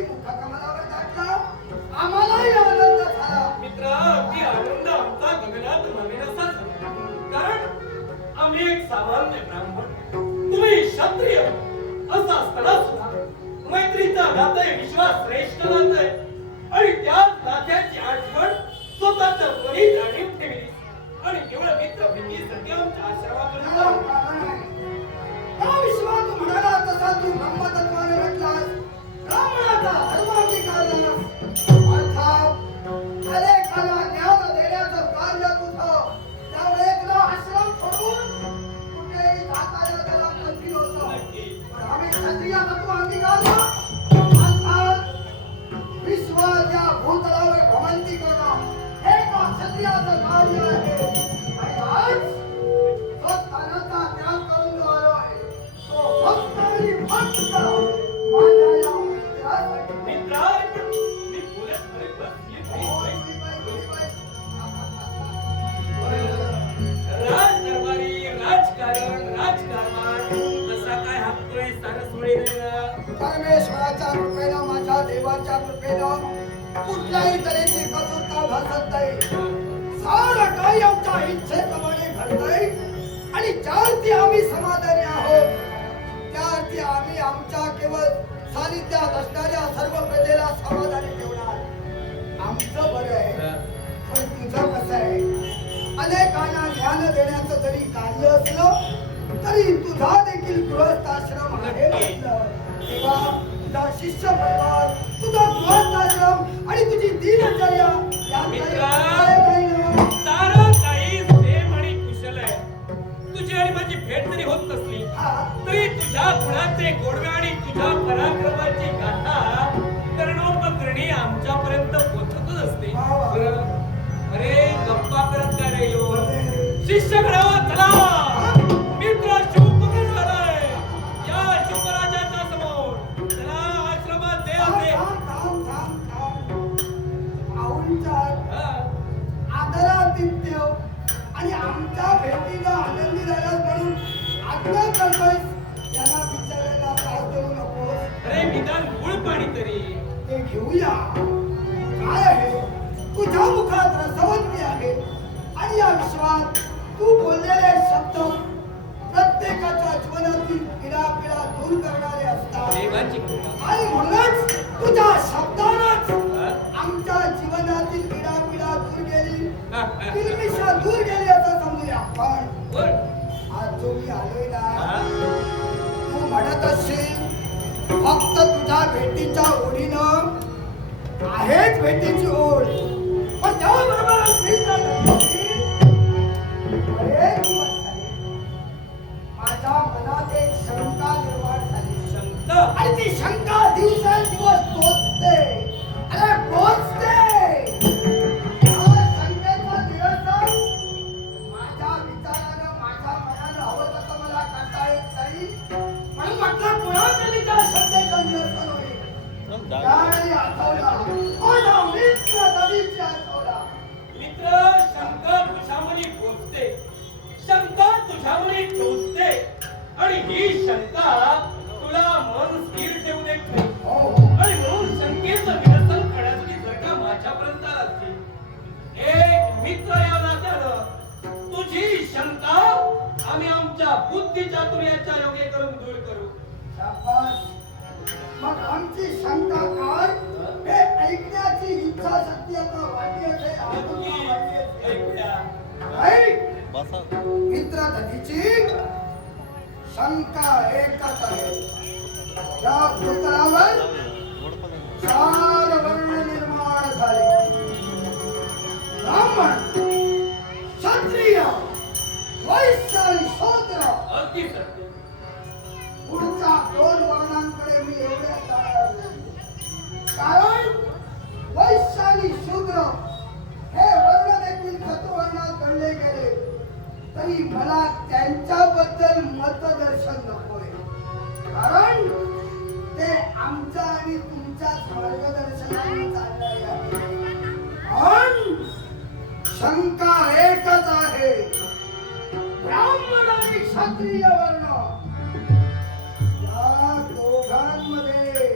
आनंदही मुखकमलावर दाटला. आम्हालाही आनंद झाला. मित्रा, ती आनंद आमचा गगनात मावेनासा झाला. कारण आम्ही एक सामान्य ब्राह्मण, तुम्ही क्षत्रिय असं असताना सुद्धा मैत्रीचा नातं विश्वास श्रेष्ठ नातं आहे. आणि त्याच नात्याची आठवण स्वतःच्या मनी जाणीव ठेवली आणि केवळ मित्र भेटीसाठी आमच्या आश्रमापर्यंत त्या विश्वात तू म्हणाला तसा तू ब्रह्मतत्वाने रचलास. ब्राह्मणाचा धर्म अंगीकारलास. अर्थात अनेकाला ज्ञान देण्याचं कार्य तुझं. त्यामुळे तुला आश्रम सोडून कुठेही जाता येण्याला कठीण होतं. पण आम्ही क्षत्रिय तत्व अंगीकारला. अर्थात विश्वात या भूतलावर भ्रमंती करणं हे एका क्षत्रियाचं कार्य आहे. आणि आज तो स्थानाचा त्याग करून जो आलो आहे तो फक्त आणि फक्त माझ्या या मित्रासाठी. मित्रा, मी बोलत नाही राजदरबारी राजकारण राजकारभार कसा काय हाकतोय सारसोळीने. परमेश्वराच्या कृपेनं माझ्या देवाच्या कृपेनं कुठल्याही तऱ्हेची कसूरता भासत नाही. सारं काही आमच्या इच्छेप्रमाणे घडतंय. आणि ज्यावरती आम्ही समाधानी आहोत त्यावरती आम्ही आमच्या केवळ सानिध्यात असणाऱ्या सर्व प्रजेला समाधानी ठेवणार. आमचं बरं आहे. पण तुझं कसं आहे? अनेकांना ज्ञान देण्याचं जरी कार्य असलं तरी तुझा देखील गृहस्थाश्रम आहे म्हटलं. तेव्हा तुझा शिष्य परिवार, तुझा गृहस्थाश्रम आणि तुझी दिनचर्या सारं काही प्रेम आणि कुशल आहे. तुझी आणि माझी भेट जरी होत नसली तरी तुझ्या गुणाचे गोडवे आणि तुझ्या पराक्रमाची गाथा करणोपकरणी आमच्यापर्यंत पोहोचतच असते. अरे गप्पा करत काय राहिलो. शिष्य घडावा चला. मित्र शिवपुत्र झालाय या शिवराजाच्या समोर. चला आश्रमात दे असे. आदरातिथ्य आणि आमच्या भेटीला आनंदी झाला म्हणून आज्ञा करतोय. त्यांना विचारायला त्रास देऊ नकोस. अरे निदान गुळ पाणी तरी ते घेऊया. काय आहे तुझ्या मुखात रसवंती आहे. आणि या विश्वात तू बोललेले शब्द प्रत्येकाच्या जीवनातील पीडा दूर करणारे असतात. देवाची कृपा. आणि म्हणूनच तुझ्या शब्दानच आमच्या जीवनातील पीडा दूर गेली. किलबिषा दूर गेली असं समजूया. पण आज जो मी आलोय ना तू म्हणत असशील फक्त तुझ्या भेटीच्या ओढीनं आहेच भेटीची ओढ. पण त्याबरोबर बरेच दिवस झाले माझ्या मनात एक शंका निर्माण झाली. शंका आणि ती शंका दिवसेंदिवस टोचते. अरे पोचते. या शंकेचा निरसन माझ्या विचारानं माझ्या मनानं हवं तसं मला करता येत नाही. म्हणून म्हटलं कुणाच्या त्या शंकेचं निरसन होईल. त्यावेळी आठवला माझा मित्र दरीची आठवला. मित्र शंका तुझ्यामध्ये पोचते. शंका तुझ्यामध्ये टोचते. आणि ही शंका तुला मन स्थिर ठेवू देत नाही. आणि म्हणून शंकेचं निरसन करण्यासाठी जर का माझ्यापर्यंत असतील एक मित्र या नात्यानं तुझी शंका आम्ही आमच्या बुद्धी चातुर्याच्या योगे करून दूर करू. शाबास. मग आमची शंका काय हे ऐकण्याची इच्छा शक्ती आता वाटली असेल. मित्र दधीची शंका एकच आहे. या भूतलावर 4 वर्ण निर्माण झाले. ब्राह्मण, क्षत्रिय, वैश्य आणि शूद्र. अगदी सत्य. पुढच्या 2 वर्णांकडे मी एवढ्या कारण वैश्य आणि शूद्र हे वर्ण देखील चतुर्वर्णात गणले गेले तरी मला त्यांच्याबद्दल मतदर्शन नकोय. कारण ते आमच्या आणि तुमच्याच मार्गदर्शनाने चालणारे आहे. पण शंका एकच आहे. ब्राह्मण आणि क्षत्रिय वर्ण या दोघांमध्ये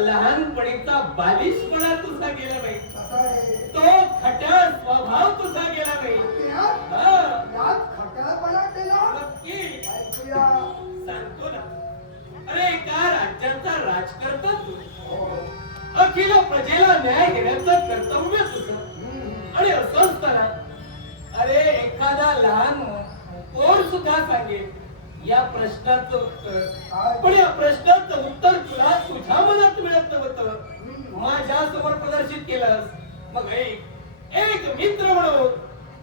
लहानपणीचा बालिशपणा तुझा गेला नाही, कसं आहे? तो खट्या स्वभाव तुझा गेला नाही. यात हा, यात खट्याळपणा केला? नक्की ऐकूया. सांगतो ना. अरे एका राज्याचा राजकर्ता तू, हो. अखिल प्रजेला न्याय देण्याचं कर्तव्य तुझं. हम्म. आणि असं असताना अरे एखादा लहान कोण सुद्धा सांगेल या प्रश्नाचं उत्तर, पण या प्रश्नाचं उत्तर तुला तुझ्या मनात मिळत नव्हतं, माझ्या समोर प्रदर्शित केलंस. मग एक मित्र म्हणून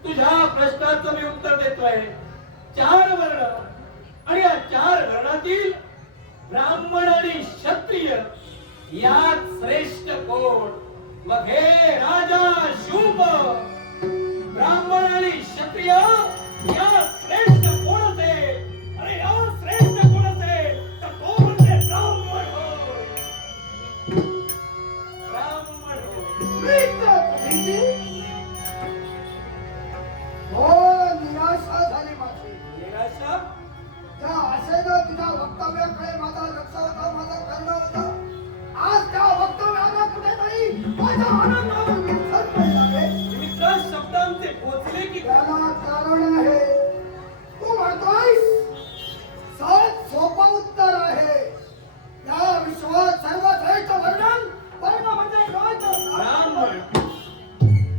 तुझ्या प्रश्नाचं मी उत्तर देतोय. 4 वर्ण आणि या 4 वर्णातील ब्राह्मण आणि क्षत्रिय यात श्रेष्ठ कोण? मग हे राजा शुभ ब्राह्मण आणि क्षत्रिय यात श्रेष्ठ कोण असेल? अरे यात श्रेष्ठ कोण असेल तर तो म्हणजे ब्राह्मण होय. ब्राह्मण होय. मित्र तुझी? हो, निराशा झाली माझी. निराशा? त्या आशेनं तुझ्या वक्तव्याकडे माझा लक्ष होता, माझा कर्ण होता. आज त्या वक्तव्याला कुठेतरी माझ्या आनंदावर विसर पडला रे. मित्र शब्दांचे पोचले की त्याला कारण आहे. तू म्हणतोयस सहज सोपं उत्तर आहे. या विश्वात सर्वश्रेष्ठ वर्ण म्हणजे काय तर ब्राह्मण.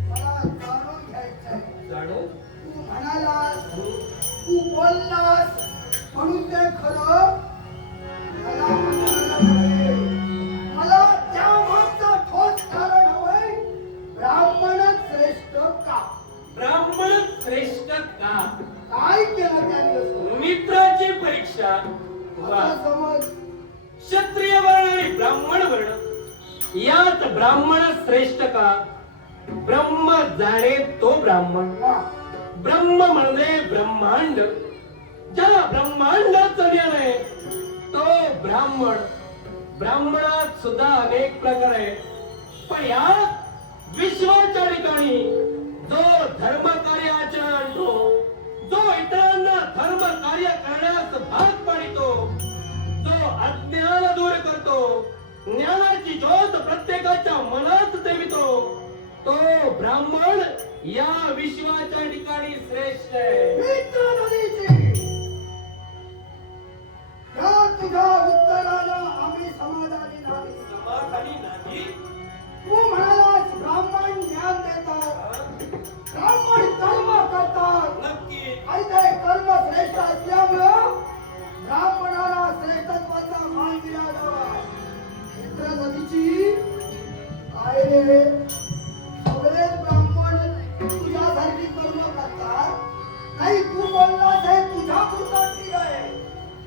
मला जाणून घ्यायचंय. जाणू तू म्हणालास, तू बोललास म्हणून ते खरं मला म्हणायला नाही. मला त्या मागचं ठोस कारण हवंय. ब्राह्मणच श्रेष्ठ का? ब्राह्मण श्रेष्ठ का? काय केलं त्याने असं? मित्राची परीक्षा. वा. आता समज. क्षत्रिय वर्ण आणि ब्राह्मण वर्ण यात ब्राह्मण श्रेष्ठ का? ब्रह्म जाणे तो ब्राह्मण. वा. ब्रह्म म्हणजे ब्रह्मांड. ज्या ब्रह्मांडाचं ज्ञान आहे तो ब्राह्मण. ब्राह्मणात सुद्धा अनेक प्रकार आहेत, पण यात विश्वाच्या ठिकाणी जो धर्म कार्य आचरण आणतो, जो इतरांना धर्म कार्य करण्यास भाग पाडितो, जो अज्ञान दूर करतो, ज्ञानाची ज्योत प्रत्येकाच्या मनात तेवितो, तो ब्राह्मण या विश्वाच्या ठिकाणी श्रेष्ठ आहे. मित्र नदीची. या तुझ्या उत्तराला आम्ही समाधानी नाही. समाधानी नाही. तू म्हणालास ब्राह्मण ज्ञान देतात, ब्राह्मण कर्म करतात. नक्की आणि ते कर्म श्रेष्ठ असल्यामुळं ब्राह्मणाला श्रेष्ठत्वाचा मान दिला जावा. मित्र नदीची. काय रे, सगळेच ब्राह्मण तुझ्यासारखी कर्म करतात. नाही, तू बोललास हे तुझ्या पुरता ठीक आहे,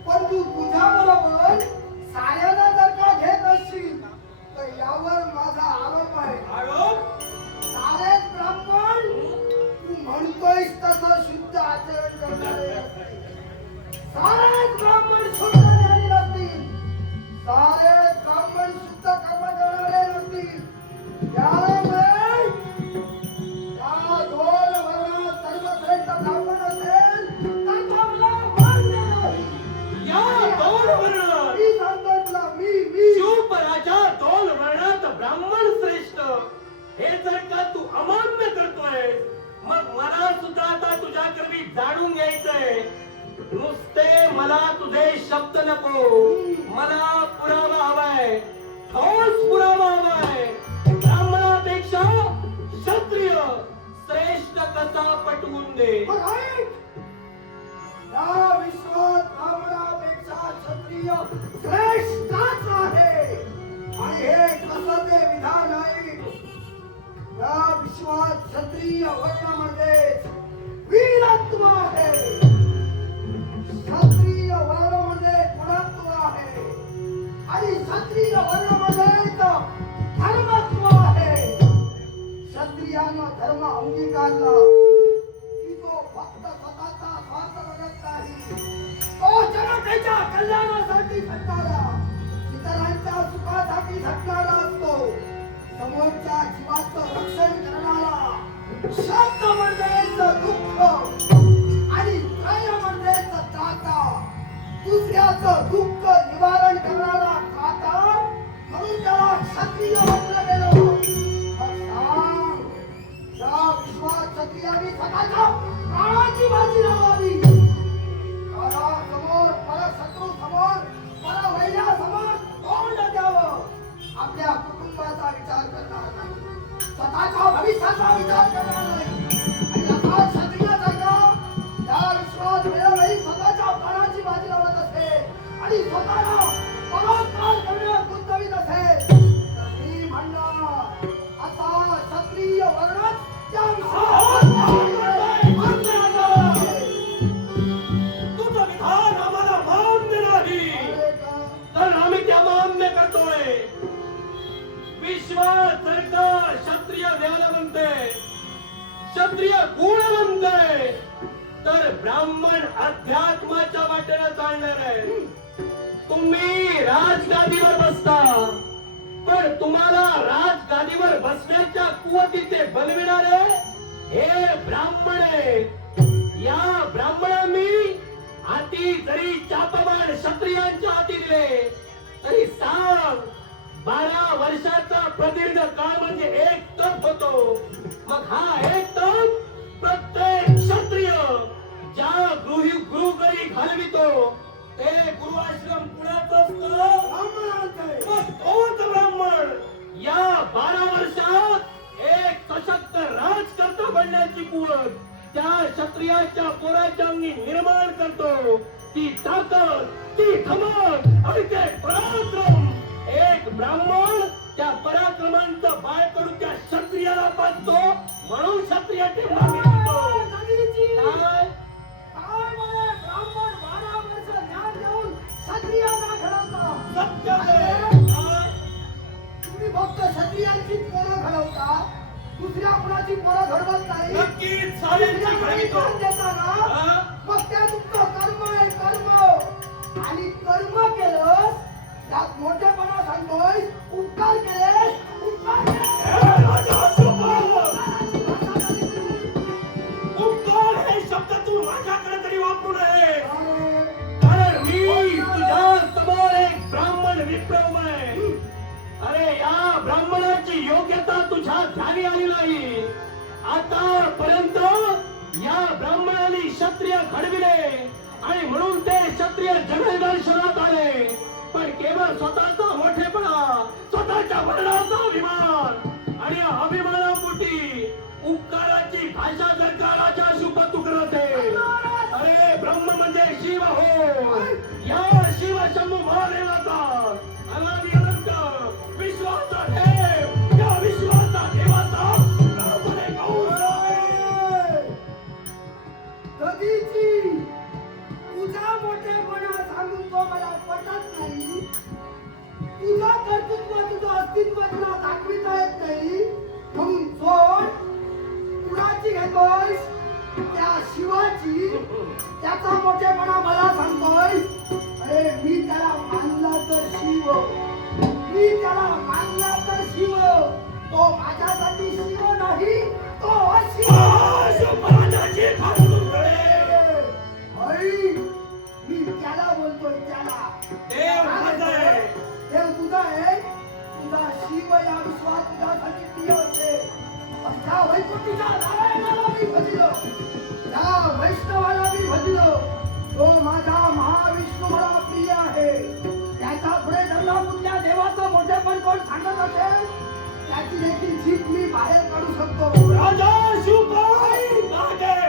पण तू तुझ्या बरोबर साऱ्यांना जर का घेत असशील तर यावर माझा आरोप आहे. आरोप. सारेच ब्राह्मण तू म्हणतोयस तसं शुद्ध आचरण करणारे नसतील. सारेच ब्राह्मण शुद्ध ज्ञानी नसतील. सारेच ब्राह्मण शुद्ध कर्म करणारे नसतील. त्यामुळे या 2 वर्णात सर्वश्रेष्ठ ब्राह्मण असेल तर तो मला मान्य नाही. या 2 वर्ण मी सांगतो तुला, मी शिव राजा 2 वर्णात ब्राह्मण श्रेष्ठ हे जर का तू अमान्य करतोय, मग मला सुद्धा आता तुझ्या कर्मी जाणून घ्यायचंय. नुसते मला तुझे शब्द नको, मला पुरावा हवाय, ठोस पुरावा हवाय. ब्राह्मणापेक्षा क्षत्रिय श्रेष्ठ कसा पटवून दे. मग ऐक. या विश्वात ब्राह्मणापेक्षा क्षत्रिय श्रेष्ठच आहे. आणि हे कसं ते विधान आहे. या विश्वात क्षत्रिय वर्णामध्ये वीरत्व आहे. क्षत्रिय वर्णामध्ये गुणत्व आहे. आणि क्षत्रिय वर्णामध्ये धर्मत्व आहे. क्षत्रियानं धर्म अंगीकारला की तो फक्त स्वतःचा स्वार्थ बघत नाही. तो जनतेच्या कल्याणासाठी झटणारा, इतरांच्या सुखासाठी झटणारा असतो. समोरच्या जीवाचं रक्षण करणारा, शब्द म्हणजेच दुःख आणि त्रय म्हणजेच दाता, दुसऱ्याचं दुःख निवारण करणारा दाता म्हणून त्याला क्षत्रिय म्हटलं गेलं. मग सांग, या विश्वात क्षत्रियांनी स्वतःच्या प्राणाची बाजी लावावी. समोर परशत्रू समोर परवैऱ्यासमोर तोंड द्यावं. आपल्या कुटुंबाचा विचार करणार नाही, स्वतःच्या भविष्याचा विचार करणार नाही. आणि असा क्षत्रिय जर का या विश्वात वेळोवेळी स्वतःच्या प्राणाची बाजी लावत असेल आणि स्वतःला परोपकार करण्यात गुंतवित असेल तर मी म्हणणार आता क्षत्रिय वर्णच त्या विश्वात तुझं विधान आम्हाला मान्य नाही, तर आम्ही त्या मान्य करतोय. विश्वात जर का क्षत्रिय देवाला म्हणते, क्षत्रिय गुण म्हणते, तर ब्राह्मण अध्यात्माच्या वाटेला चालणार आहे. तुम्ही राजगादीवर बसता, पण तुम्हाला राजगादीवर बसण्याच्या कुवतीचे बनविणारे हे ब्राह्मण आहेत. या ब्राह्मणांनी हाती जरी चापमान क्षत्रियांच्या हाती दिले तरी सांग 12 वर्षाचा प्रदीर्घ काळ म्हणजे एक तप होतो. मग हा एक तप प्रत्येक क्षत्रिय ज्या गुरुघरी घालवितो ते गुरुआश्रम कुणाचं असतं? मग तोच ब्राह्मण या 12 वर्षात एक सशक्त राजकर्ता बनण्याची कुवत त्या क्षत्रियाच्या पोराच्या अंगी निर्माण करतो. ती ताकद, ती धमक आणि ते पराक्रम एक ब्राह्मण त्या पराक्रमांचं बाळ करून त्या क्षत्रियाला पाहतो. म्हणून क्षत्रियाचे मागे येतो. काय? ब्राह्मण 12 वर्ष ज्ञान देऊन क्षत्रियांना घडवता. सत्य आहे. तुम्ही फक्त क्षत्रियांची पोरं घडवता, दुसऱ्या कुणाची पोरं घडवत नाही. नक्कीच साऱ्यांची घडवितो. देताना मग ते तुमचं कर्म आहे, कर्म. आणि कर्म केलंस त्यात मोठेपणा सांगतोय, उपकार केलेस, उपकार उपकार हे शब्द तू माझ्याकडे तरी वापरू नये, कारण मी तुझ्या समोर एक ब्राह्मण विक्रम आहे. अरे या ब्राह्मणाची योग्यता तुझ्या ध्यानी आली नाही. आतापर्यंत या ब्राह्मणाने क्षत्रिय घडविले आणि म्हणून ते क्षत्रिय जगदर्शनात आले. पण केवळ स्वतःचा मोठेपणा, स्वतःच्या वर्णाचा अभिमान आणि या अभिमानापोटी उपकाराची भाषा जर का राजा शुभ करते. अरे ब्रह्म म्हणजे शिव हो. या शिव शंभू महादेवाचा अनादि अनंत विश्वाचा देव, या विश्वाचा देवाचा ब्राह्मण एक अंश आहे. कधीची तुझा मोठेपणा सांगून तो मला पटत नाही. तुझं कर्तृत्व, तुझं अस्तित्व तुला दाखविता येत नाही. म्हणून सोड. कुणाची घेतोय? त्या शिवाची. त्याचा मोठेपणा मला सांगतोय. अरे मी त्याला मानला तर शिव, मी त्याला मानला तर शिव. तो माझ्यासाठी शिव नाही, तो अशिव. महाराजाची खातून मी त्याला बोलतोय, त्याला. देव माझा आहे. देव तुझा आहे. तुझा शिव या विश्वात तुझ्यासाठी प्रिय होते. त्या वैकुंठीच्या नारायणाला मी भजलो, त्या वैष्णवाला मी भजलो. तो माझा महाविष्णू मला प्रिय आहे. त्याच्या पुढे धरला कुठल्या देवाचं मोठेपण कोण सांगत असेल त्याची देखील जीभ मी बाहेर काढू शकतो. राजा शिवपाई मागे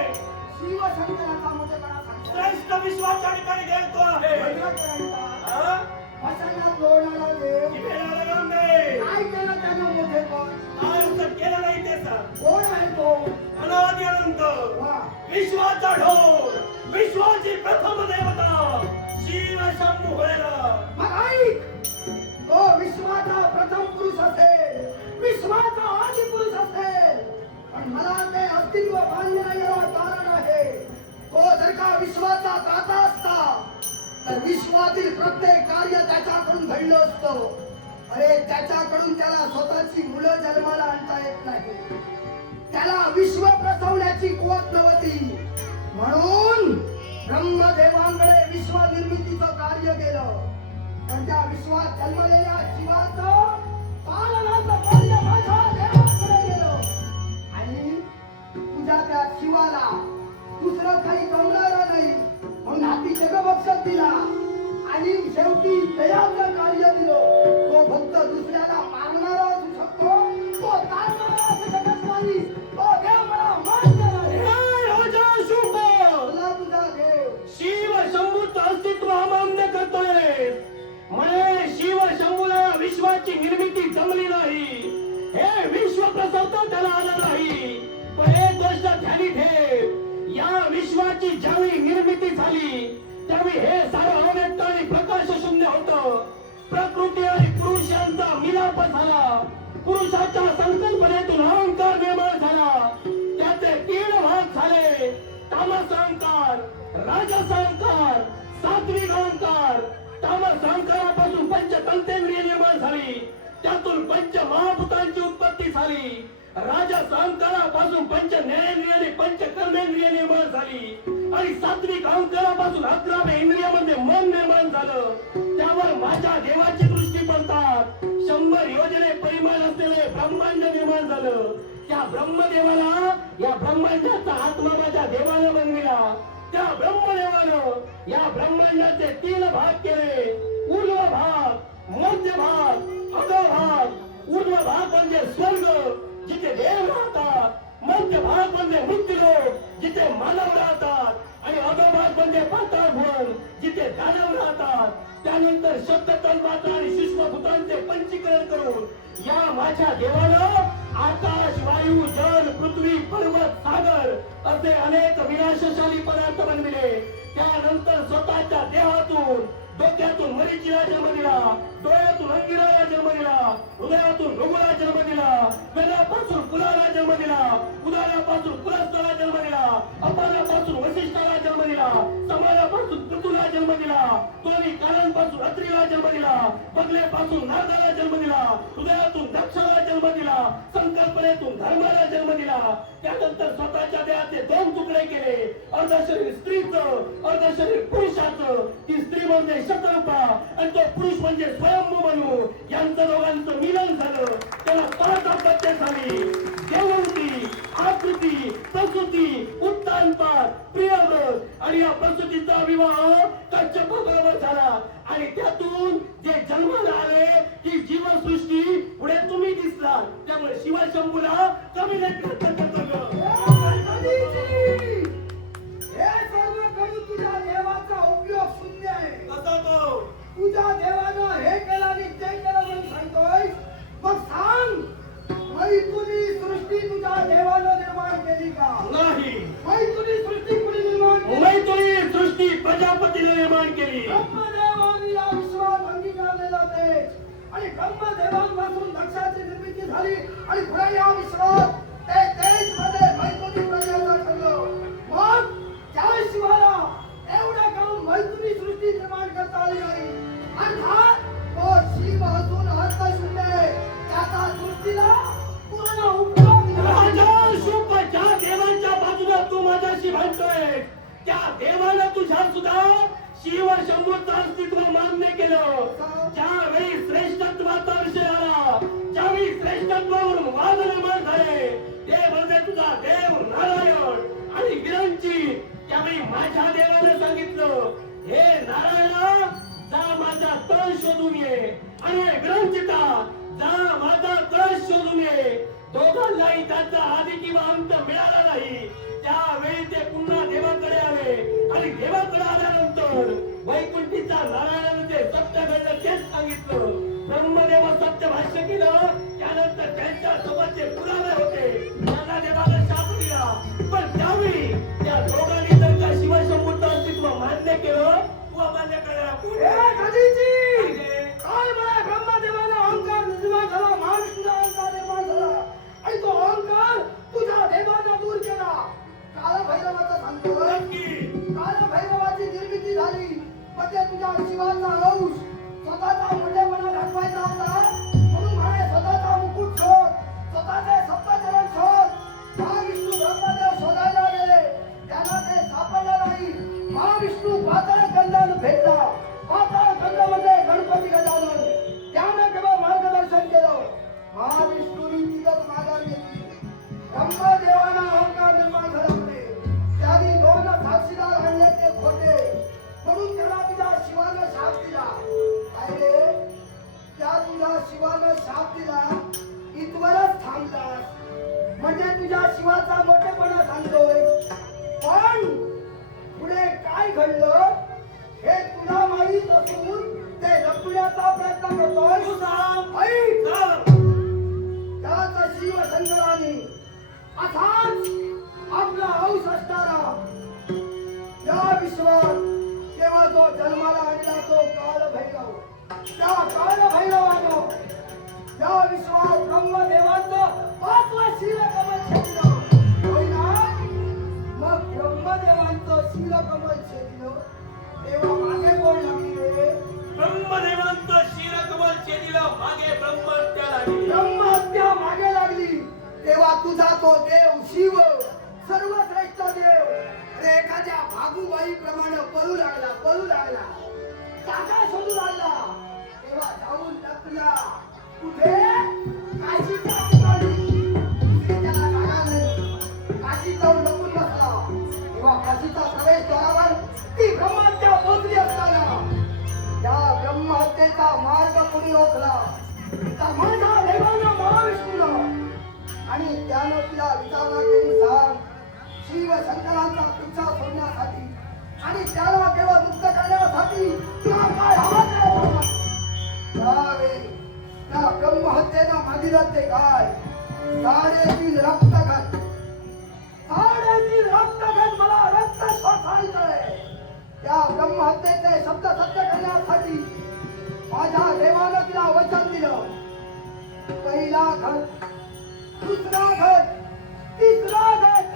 शिवशंकराचा मोठेपणा सांगतो. श्रेष्ठ विश्वाच्या ठिकाणी गेलतो आहे. वचनात जोडणारा देव काय केलं त्यानं मोठेपण? केलं नाही त्याचा. कोण आहे तो? अनादि अनंत विश्वाचा ढोल, विश्वाची प्रथम देवता शिव शंभू होयला. मग ऐक, तो विश्वाचा प्रथम पुरुष असेल, विश्वाचा आदि पुरुष असेल, पण मला ते अस्तित्व मान्य नाही याला कारण आहे. तो जर का विश्वाचा दाता असता तर विश्वातील प्रत्येक कार्य त्याच्याकडून घडलं असतं. अरे त्याच्याकडून त्याला स्वतःची मुलं जन्माला आणता येत नाही. त्याला विश्व प्रसवण्याची कुवत नव्हती. म्हणून ब्रह्मदेवांकडे विश्व निर्मितीचं कार्य केलं. पण त्या विश्वात जन्मलेल्या जीवाचं पालनाचं कार्य माझ्या देवाकडे गेलं आणि तुझ्या त्या शिवाला दुसरं काही जमणार नाही म्हणून हाती जगबक्षक दिला आणि शेवटी दयाचं कार्य दिलं. तो फक्त दुसऱ्याला मारणारा असू शकतो, तो तारणारा असू शकत नाही. तो देव मला मान्य नाही. तुला तुझा देव शिव शंभूचं अस्तित्व अमान्य करतोय. म्हणे शिव शंभूला विश्वाची निर्मिती जमली नाही, हे विश्व प्रसवता त्याला आलं नाही. पण एक गोष्ट ध्यानी ठेव, या विश्वाची ज्यावेळी निर्मिती झाली त्यावेळी हे सारं अव्यक्त आणि प्रकाश शून्य होतं. प्रकृती आणि पुरुष यांचा मिलाप झाला. पुरुषाच्या संकल्पनेतून अहंकार निर्माण झाला. त्याचे 3 भाग झाले: तामस अहंकार, राजस अहंकार, सात्विक अहंकार. तामस अहंकारापासून पंचतंत्रेंद्रिय निर्माण झाली, त्यातून पंच महाभूतांची उत्पत्ती झाली. राजस अहंकारापासून पंच ज्ञानेंद्रिय आणि पंच कर्मेंद्रिय निर्माण झाली आणि सात्विक अहंकारापासून 11व्या इंद्रियामध्ये मन निर्माण झालं. त्यावर माझ्या देवाची दृष्टी पडतात. 100 योजने परिमाण असलेले ब्रह्मांड निर्माण झालं. त्या ब्रह्मदेवाला या ब्रह्मांडाचा आत्मा माझ्या देवानं बनविला. त्या ब्रह्मदेवानं या ब्रह्मांडाचे 3 भाग केले: ऊर्ध्व भाग, मध्य भाग, अधो भाग. ऊर्ध्व भाग म्हणजे स्वर्ग, जिथे देव राहतात. मध्य भाग म्हणजे मृत्यूलोक, जिथे मानव राहतात. आणि अधोभाग म्हणजे पाताळ भुवन, जिथे दानव राहतात. त्यानंतर शब्द तन्मात्र आणि सूक्ष्म भूतांचे पंचीकरण करून या माझ्या देवानं आकाश, वायू, जल, पृथ्वी, पर्वत, सागर असे अनेक विनाशशाली पदार्थ बनविले. त्यानंतर स्वतःच्या देहातून, डोक्यातून मरीचीला जन्म दिला, डोळ्यातून अंगिराला जन्म दिला, हृदयातून भृगूला जन्म दिला, वेदापासून पुराला जन्म दिला, उदारापासून पुरस्ताला जन्म दिला, अपानापासून वसिष्ठाला जन्म दिला, समानापासून पृथूला जन्म दिला, दोन्ही कानांपासून अत्रीला जन्म दिला, बगलेपासून नागाला जन्म दिला, हृदयातून दक्षाला जन्म दिला, संकल्पनेतून धर्माला जन्म दिला. त्यानंतर स्वतःच्या देहाचे 2 तुकडे केले: अर्धशरीर स्त्रीचं, अर्धशरीर पुरुषाचं. ती स्त्री म्हणजे शतरूपा आणि तो पुरुष म्हणजे स्वयंभू मनू. यांचं दोघांचं मिलन झालं. त्याला 5 अपत्ये झाली: देवंती, आकृती, प्रसूती, उत्तानपाद, प्रियव्रत. आणि या प्रसूतीचा विवाह कच्छप बरोबर झाला. आणि त्यातून जे जन्माला आले ही जीवसृष्टी पुढे तुम्ही दिसला. त्यामुळे शिवशंभूला कमी नाही हे सर्व करून तुझ्या देवाचा उपयोग शून्य आहे. कसा तो तुझ्या देवानं हे केलं आणि ते केलं म्हणून सांगतोय. मग सांग, मैथुनी सृष्टी तुझ्या देवानं निर्माण केली का? नाही. मैथुनी सृष्टी कुणी निर्माण केली? मैथुनी सृष्टी प्रजापतीने निर्माण केली. ब्रह्मदेवाने या विश्वात अंगीकारलेला देश आणि ब्रह्मदेवांपासून दक्षाची निर्मिती झाली आणि पुढे या विश्वात ते देश मध्ये मैथुनी प्रजाचा ठरलं. मग त्या शिवाला एवढं करून मैथुनी सृष्टी निर्माण करता आली नाही. अर्थात तो शिव असून अर्थशून्य आहे. त्याचा सृष्टीला पूर्ण उपयोग नाही. राजा शुभ, ज्या देवांच्या बाजूला तू माझ्याशी भांडतोय त्या देवानं तुझ्या सुद्धा शिव शंभूचं अस्तित्व मान्य केलं. ज्यावेळी श्रेष्ठत्वाचा विषय आला, ज्यावेळी श्रेष्ठत्वावरून वाद निर्माण झाले, ते म्हणजे तुझा देव नारायण आणि विरंची. त्यावेळी माझ्या देवाने सांगितलं: हे नारायणा, जा माझा कळस शोधून ये. आणि विरंचिता, जा माझा कळस शोधून ये. दोघांनाही त्यांचा आधी किंवा अंत मिळाला नाही. त्यावेळी ते पुन्हा देवाकडे आले आणि देवाकडे आल्यानंतर वैकुंठीचा नारायणाने जे सत्य घडलं तेच सांगितलं. ब्रह्मदेव सत्य भाष्य केलं. त्यानंतर त्यांच्या सोबतचे पुरावे होते. माझा देवाला शाप दिला. पण त्यावेळी त्या दोघांनी जर का शिवशंभूचं अस्तित्व मान्य केलं व मान्य करायला हे कधीची काय मला ब्रह्मदेवाला अहंकार निर्माण झाला, महाविष्णूला अहंकार निर्माण झाला आणि तो अहंकार तुझ्या देवानं दूर केला. कालभैरवाचा सांगतो, कालभैरवाची निर्मिती झाली. म्हणजे तुझ्या शिवाचा अंश स्वतःचा मोठेपणा दाखवायचा होता म्हणून म्हणे स्वतःचा मुकुट शोध, स्वतःचे सप्तचरण शोध. महाविष्णू ब्रह्मदेव शोधायला गेले, त्यांना ते सापडलं नाही. महाविष्णू पाताळ गंधानं भेटला. त्या कालभैरवानं या विश्वात ब्रह्मदेवाचं 5वा शीलकमल छेदलं. होय ना? मग ब्रह्मदेवांचं शीलकमल छेदलं तेव्हा मागे कोण लागली रे? ब्रह्मदेवांचं शिरकमल छेदिलं, मागे ब्रह्महत्या लागली. ब्रह्महत्या मागे लागली तेव्हा तुझा तो देव शिव सर्वश्रेष्ठ देव अरे एखाद्या भागूबाई प्रमाणे पळू लागला जागा शोधू लागला तेव्हा जाऊन लपला कुठे? काशीच्या ठिकाणी. दुसरी त्याला जागा नाही. काशीत जाऊन लपून बसला तेव्हा काशीचा प्रवेशद्वारावर ती ब्रह्महत्या पोहोचली असताना त्या ब्रह्महत्येचा मार्ग कोणी ओळखला? तर माझ्या देवानं महाविष्णूनं. आणि त्यानं तिला विचारला केली सांग शिव शंकरांचा पिच्छा सोडण्यासाठी आणि त्याला केवळ मुक्त करण्यासाठी तुला काय हवं ते? त्यावेळी त्या ब्रह्महत्येनं मागितलं ते काय? 3.5 रक्तगट. 3.5 रक्तगट मला रक्त शोषायचंय. त्या ब्रह्महत्येचे शब्द सत्य करण्यासाठी माझ्या देवानं तिला वचन दिलं. पहिला घट, दुसरा घट, तिसरा घट.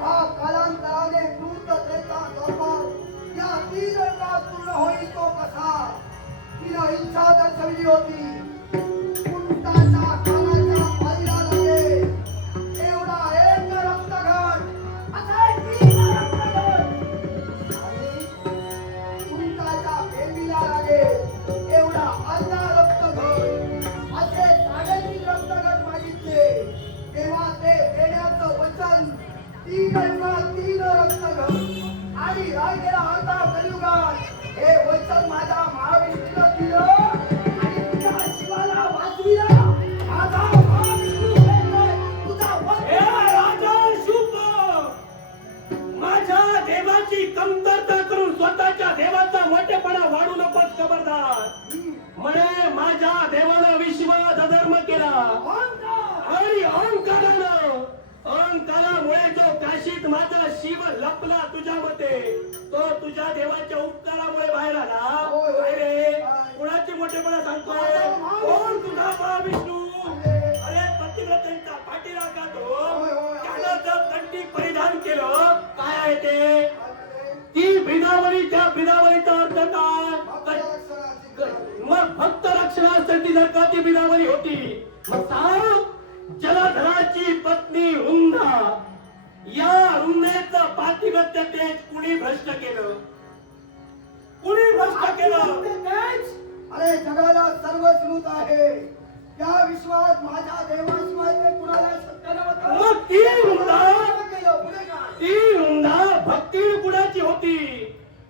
हा कालांतराने कृत त्रेता द्वापार या 3 युगात पूर्ण होईल तो कसा? तिनं इच्छा दर्शवली होती. उंटाच्या कानाच्या पायला लागे एवढा एक रक्तगट, असा 3 रक्तगट. आणि उंटाच्या बेंबीला लागे एवढा अर्धा रक्तगट, असे 3.5 रक्तगट मागितले. तेव्हा ते देण्याचं वचन 3 युगात 3 रक्तगट आणि राहिलेला अर्धा कलियुगात हे वचन माझ्या महाविष्णूनं दिलं आणि तुझ्या शिवाला वाचविलं. माझा महाविष्णू प्रेममय, तुझा हे राजा शुभ, माझ्या देवाची कमतरता करून स्वतःच्या देवाचा मोठेपणा वाढू नकोस खबरदार. म्हणे माझ्या देवानं विश्वात अधर्म केला आणि अहंकारामुळे जो काशीत माझा शिव लपला तुझ्या मते तो तुझ्या देवाच्या उपकारामुळे बाहेर आला. काय रे कुणाचे मोठेपणा सांगतोय? कोण तुझा महाविष्णू? अरे पतिव्रतेचा पाठीराखा तो. त्यानं जर कंठी परिधान केलं काय आहे ते? ती बिनावली, त्या बिनावलीचा अर्थ काय? मग भक्त रक्षणासाठी जर का ती बिनावली होती मग सांग जलधराची पत्नी रुंधा या रुंधेचं पातिव्रत्य तेज कुणी भ्रष्ट केलं? कुणी भ्रष्ट केलं? अरे जगाला सर्व श्रुत आहे. त्या विश्वात माझ्या देवाशिवाय ते कुणाला शक्य नव्हतं. मग ती रुंधा भक्ती कुणाची होती?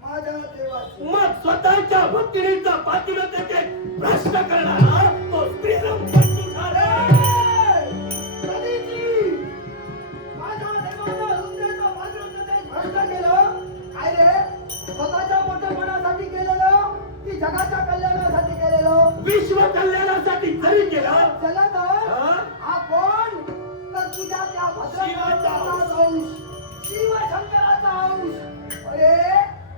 माझ्या देवाची. मग स्वतःच्या भक्तीचा पातिव्रत्य तेज भ्रष्ट करणारा तो स्त्रीरंग बंधू झाला. स्वतःच्या मोठेपणासाठी केलेलं की जगाच्या कल्याणासाठी केलेलं? विश्व कल्याणासाठी जरी केलं चला तर हा कोण? तर तुझ्या त्या भद्रकाचा अंश, शिवशंकराचा अंश. अरे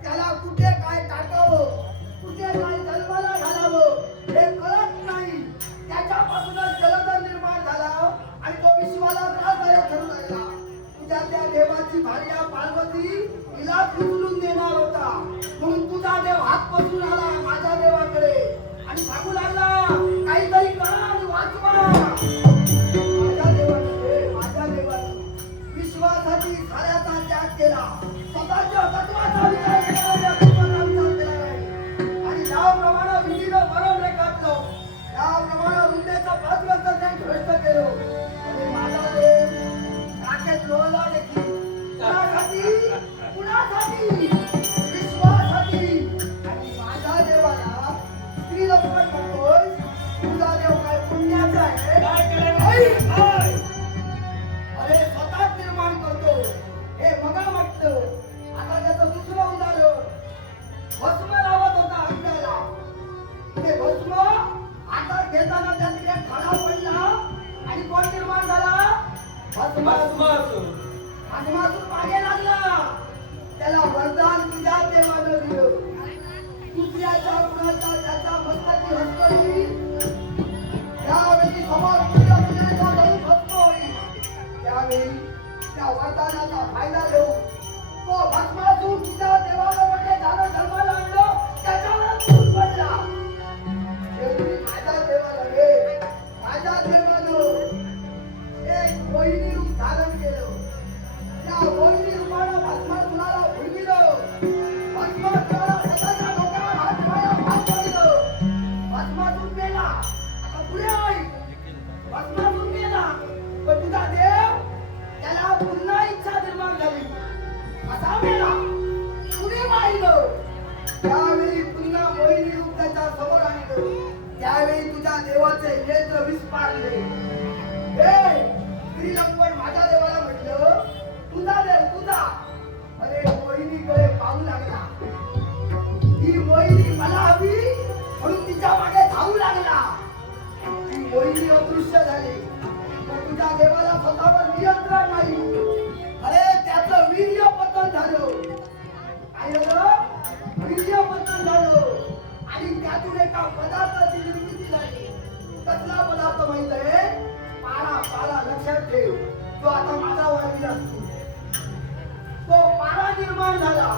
त्याला कुठे काय टाकावं, कुठे काय जन्माला घालावं हे कळत नाही. त्याच्यापासूनच जलधर निर्माण झाला आणि तो विश्वाला त्रासदायक ठरू लागला. तुझ्या त्या देवाची भार्या पार्वती तिला उचलून देणार होता म्हणून तुझा देव हात पसरून आला माझ्या देवाकडे आणि सांगू लागला काहीतरी करा आणि वाचवा. माझ्या देवाने विश्वासाठी साऱ्याचा त्याग केला. स्वतःच्या तत्वाचा विचार केला नाही. आणि ज्याप्रमाणे विधीनं वरण रेखाटलं त्याप्रमाणे रुंदेचं पाचव्याचं त्यांनी भ्रष्ट केलं. आणि माझा देव टाकेत लोळला देखील. कुणासाठी? विश्वासाठी. आणि माझ्या देवाला स्त्री लक्ष्मण म्हणतोय तुझा देव काय पुण्याचा आहे? अरे स्वतः निर्माण करतो हे मगा वाटतं. आता त्याचं दुसरं उदाहरण भस्म लावत होता अंगाला. ते भस्म हातात घेताना त्यात खडा पडला आणि कोण निर्माण झाला? भस्मासूर. भस्मासूर मागे लागला. त्याला वरदान तुझ्या देवानं दिलं. दुसऱ्याच्या कुणाच्या त्याचा मस्तक वरदानाचा फायदा घेऊन तो भस्मासूर तुझ्या देवाला झालं जन्माला आणलं त्याच्यावर दूर पडला. शेवटी माझ्या देवाला रे माझ्या देवानं एक मोहिनी रूप धारण केलं. त्या मोहिनी रूपानं भस्मासुराला भुलविलं. भस्मासुराला स्वतःच्या डोक्यावर हात ठेवायला भाग पाडलं. भस्मासूर मेला. आता पुढे ऐक. भस्मासूर मेला पण तुझा देव त्याला पुन्हा इच्छा निर्माण झाली. असा मेला पुढे पाहिलं त्यावेळी पुन्हा मोहिनी रूप त्याच्या समोर आणलं. त्यावेळी तुझ्या देवाचे नेत्र विस्फारले. हे श्रीलंकन माझ्या देवाला म्हटलं तुझा देव तुझा. अरे मोहिनीकडे पाहू लागला. ही मोहिनी मला हवी म्हणून तिच्या मागे धावू लागला. ती मोहिनी अदृश्य झाली. पण तुझ्या देवाला स्वतःवर नियंत्रण नाही. अरे त्याचं वीर्य पतन झालं. काय झालं? वीर्य पतन झालं आणि त्यातून एका पदार्थाची निर्मिती झाली. कसला पदार्थ माहित आहे? पारा. पारा लक्षात ठेव. तो आता माझा वाढवी असतो. तो पारा निर्माण झाला.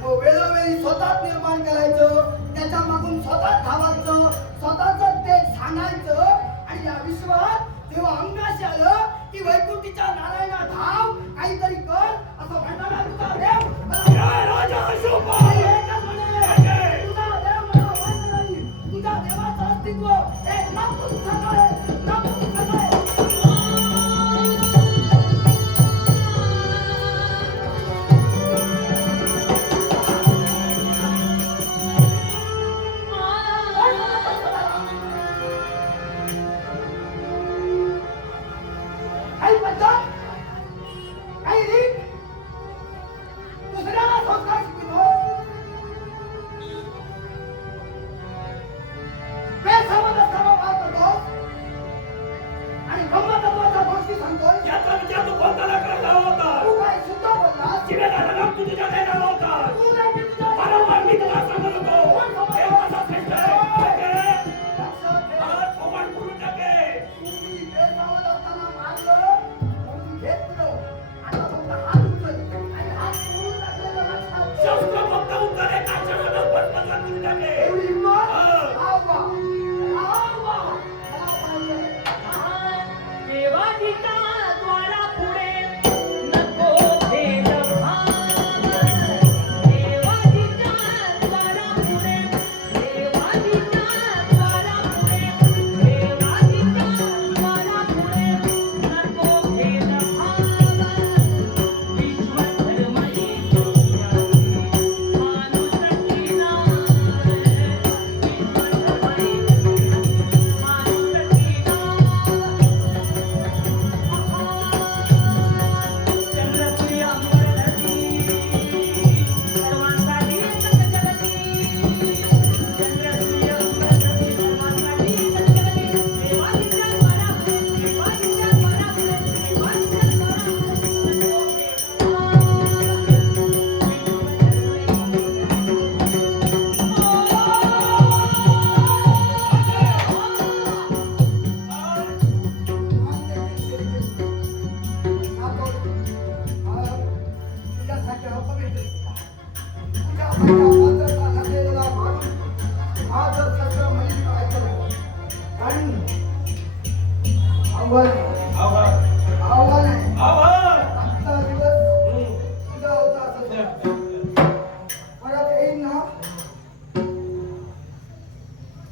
मग वेळोवेळी स्वतःच निर्माण करायचं. त्याच्या मागून स्वतःच धावायचं. स्वतःच ते सांगायचं. आणि या विश्वात तेव्हा अंगाशी आलं की वैकुंठीच्या नारायणा धाव काहीतरी कर असं म्हणताना तुझा देव